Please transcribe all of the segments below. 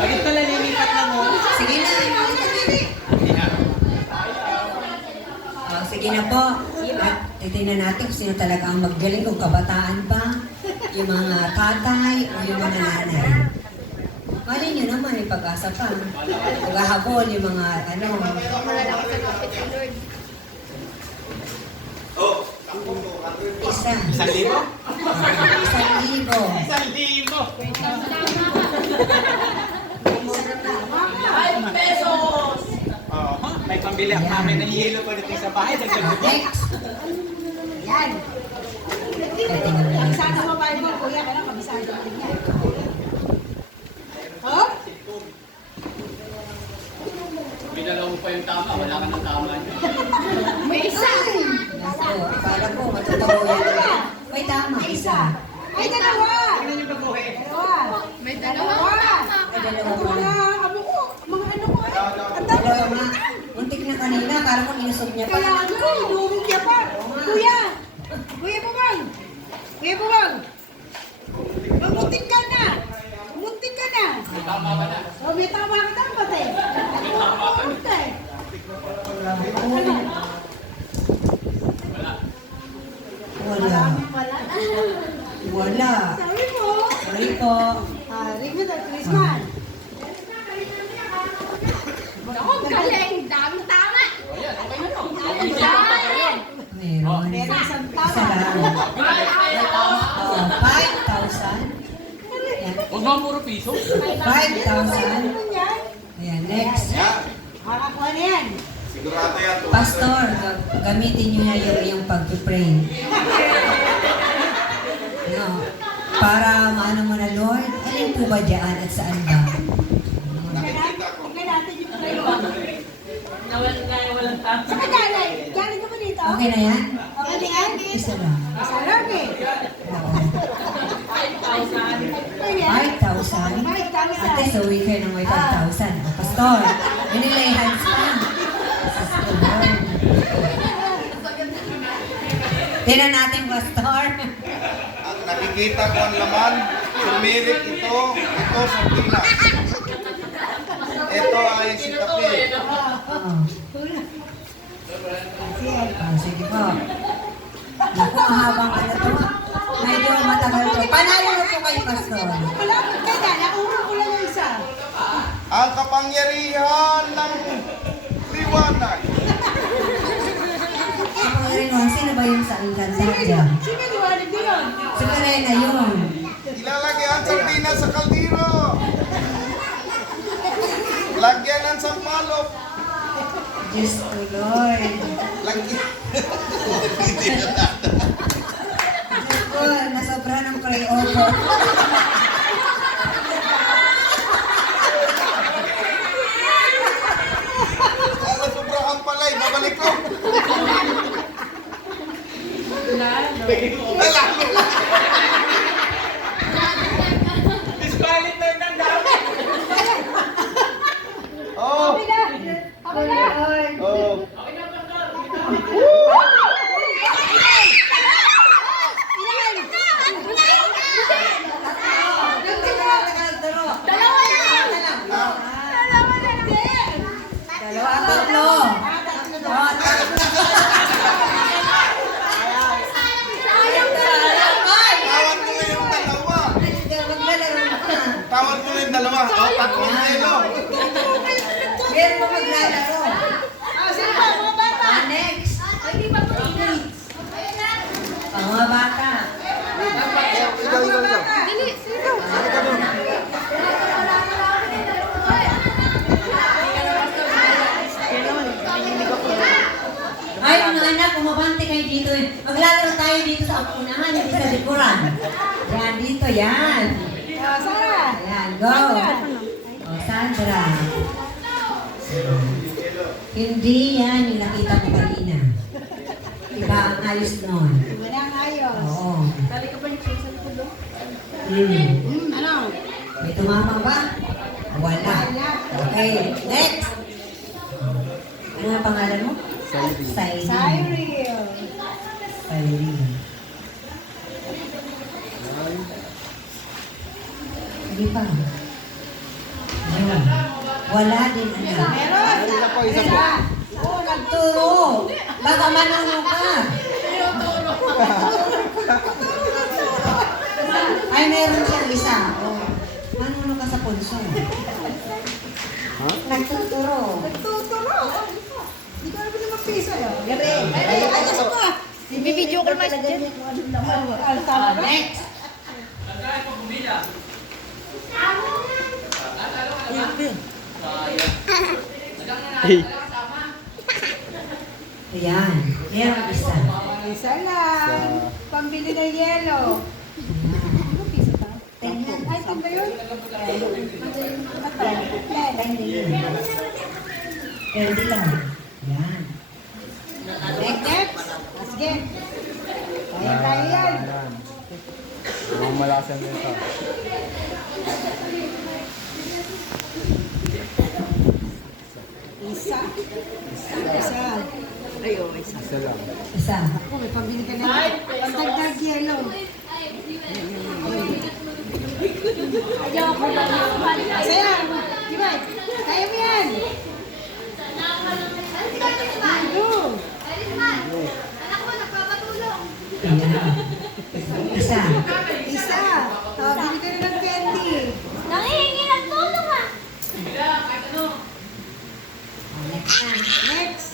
Bakit ka lalilipat na mo? Sige na. Sige na po. At titignan natin kung sino talaga ang magaling, kung kabataan pa, yung mga tatay o yung mga nanay. Mali nyo naman, may pag-asa pa. Paghahabol yung mga ano. Isa. 1,000? 1,000. 1,000! ₱5! May pambili ang mami ng yelo ko dito sa bahay. Next. Yan. Kabisado mo ba mo, kuya? Kailan kabisado mo rin yan? Oh? Binalaw mo pa yung tama, wala ka ng tama niyo. May isa! Naku, akala ko matutuwa yan. May tama, isa. May dalawa! Tingnan niyo babuhi. Dalawa! May dalawa! May dalawa Ito pa. mga amo ko, mga ano ko eh. Ang dami Dalawa ko. nga. Muntik na kanina, akala ko inusog niya pa. Kaya ano, inuwi niya pa. Kuya! Kuya Bumang! Kuya Bumang! Mamuntik ka na! Mamuntik ka na! May tama ba na? Oh, may tama ka dapat eh. Wala. Wala. Sabi mo, Sorry po. Ringo at Christmas. Ako, galing! Daming tama! O yan, okay na yun. Meron. Meron isang Isa tama. lang. Oh, 5,000. Ayan. Huwag mo puro piso. 5,000. Ano yan? Ayan, next. Makakuha na yan. Sigurado yan. Pastor, gamitin nyo na yung iyong pag-pray. No. Para maano mo na, Lord, alin po ba dyan at saan ba? Tignan natin yung prayer. Walang tama. Saka galing. Galing naman dito. Okay na yan? Okay na yan? Isa lang. Sarap eh. Oo. Ano yan? 5,000. At least a week ng may 5,000. O, Pastor, yun nila yung hands pa. Jesus the Lord. Tingnan natin, Pastor. Ang nakikita ko ang laman, sumirit ito sa pilas. Ito ay si Kapi. Oo. Sige po. Naku, habang ano to, medyo matagal to. Panalo na po kayo, Pastor. Wala, kaya nakuha ko lang yung isa. Ang kapangyarihan ng liwanag. Ako rin, sino ba yung sa Encantadia? Sino liwanag din yun? Si Karena yun. Ilalagay ang sardinas sa kaldero. Lagyan ng sampalok. Diyos ko, Lord. Lagyan. Diyos ko, nasobra ng pray over. Ano sobrang palay, babalik ko. Lalo. Disqualify na ng dami. Oh. Kabila! Kabila! Oh. Ilan? Dalawa lang! Dalawa, tatlo. Oh, tatlo. Tawad mo na yung dalawa. Maglalaro ka. Tawad mo na yung dalawa. Oh, tatlong kilo. Meron pa maglalaro. Sino ba? Mga bata? Next. Ay, di pa po init. Mga bata. Dili, sino? Ay, mga anak, kumabante kayo dito. Maglalaro tayo dito sa unahan, hindi sa likuran. Yan, dito, yan. Sarah! Ayan, go. O, Sandra. Hindi yan yung nakita ko kanina. Iba ang ayos nun. Wala ang ayos. Oo. Sabi ko ba yung sa likod doon? Ano? May tumama ba? Wala. Okay, next. Ano ang pangalan mo? Cyril. Cyril. Cyril. Hindi pa. Yun. Wala din, anak. Meron. Isa. Oo, nagturo. Baka manunod ka. Ay, meron siyang isa. Oh. Manunod ka sa punso. Nagtuturo. Nagtuturo. Hindi ko alam na mag-piso. Galing. Ay, gusto ko. Bibidyo ko naman dyan. Next. Ayan. Meron isa. Isa lang. Pambili ng yelo. Tingnan. Ay, ito ba yun? Pwede lang. Yan. Next. Sige. Kaya tayo yan. Ang malakas ang nito. Isa. Isa. Ayun, isa. Isa lang. Isa. Ako, may pambili ka na. Pagdagdag yelo. Ayoko na naman. Saya. Diba? Kaya mo yan. Ano? Anak ko, nagpapatulong. Ayan. Isa. Isa. Bili ka na ng candy. Nangihingi ng tulong ah. Next na. Next.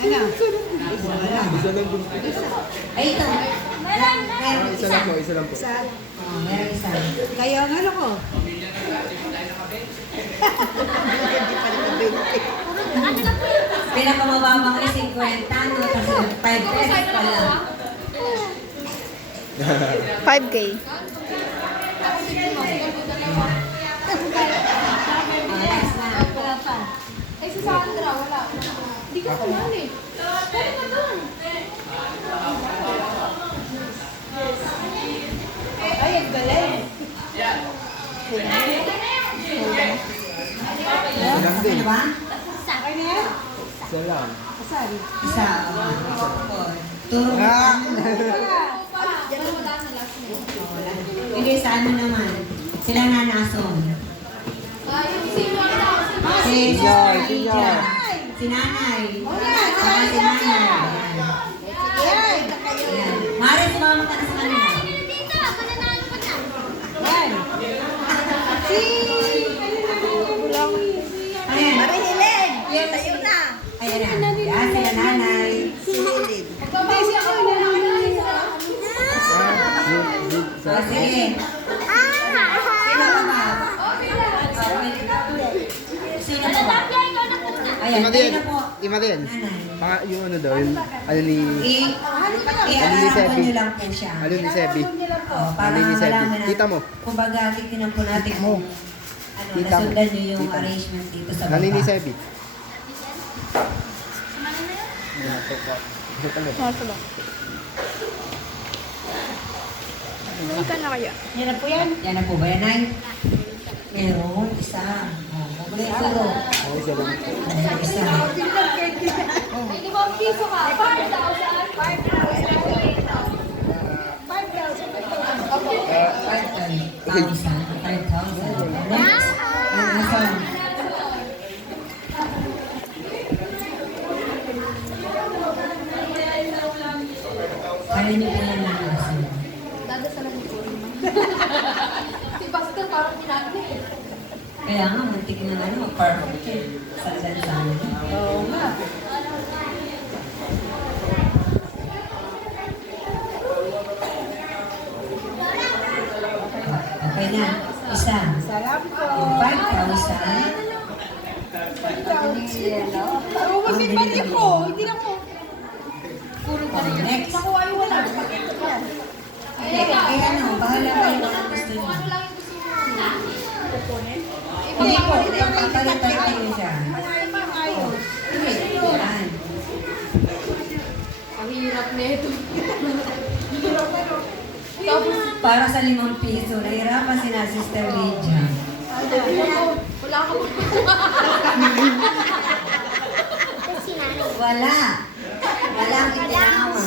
Ano? Wala. Isa lang din. Ay, ito. Meron Isa isa. lang po, isa lang po. Isa. Oh, meron isa. Kaya ang ano ko? Pinakamababa ko yung 50, no? Kasi 5 pesos pala. 5K. Next na. Ay, si Sandra, wala. Hindi ko kumahan eh. Pwede ka doon. Ay, ang galing. Ano ba? Okay na yan? Isa lang. Asan? Isa. Oh. Turo mo pa. Yan ang wala na last name. Wala. Hindi, sa ano naman? Sila nanason. Si Wanda. Si Senior, Sister Lydia. senior. Si Nanay. Una, Saka si Nanay. Yan. Ayan. Mare, sumama ka na sa kanila. Dito, mananalo pa na. Yan. Si... Ayan. Marihilig. Tayo na. Ayan na. Ayan, sila Nanay. Magpapayos ako na O, sige. Sino pa ba? Sino pa ba? Kaya ikaw na po na. Ayan, kayo na po. Ima din. Nanay. Yung ano daw, yung ano ni... I-arapan nyo lang po siya. Ano ni Sebi? Para Ano ni Sebi? malaman na. Kita mo. Kumbaga, titignan po natin kung Kita mo. nasundan nyo yung Kita mo. arrangement dito sa Ano ni baba. Sebi? Isa pala. Hindi ka na kaya. Yan na po yan. Yan na po ba yan, Nay? Meron, isa. Huwag mo turo. Oo, isa lang. Isa. Ay, di ba, piso ka? 5,000. 5,000. Next. Ang asan? Kaya niyo po lang ang asan. Dadasalan niyo po. Si Pastor parang pinagli eh. Kaya nga, muntik na ano, perfect eh. Sandan sa amin. Oo nga. Okay na. Isa. Salam po. 5,000. Oo, kasi pati ko. Hindi na ko. Puro ka Oh, na yun. next. Nakuha yung wala. Eh, ano, bahala kayo mga gusto niyo. Ano lang yung gusto mo? Hindi po, patalit-talit niyo siya. Ayos. Yan. Ang hirap na ito. Tapos, Para sa 5 piso, nahirapan si na Sister Lydia. wala ka po. Wala. Walang itinawa.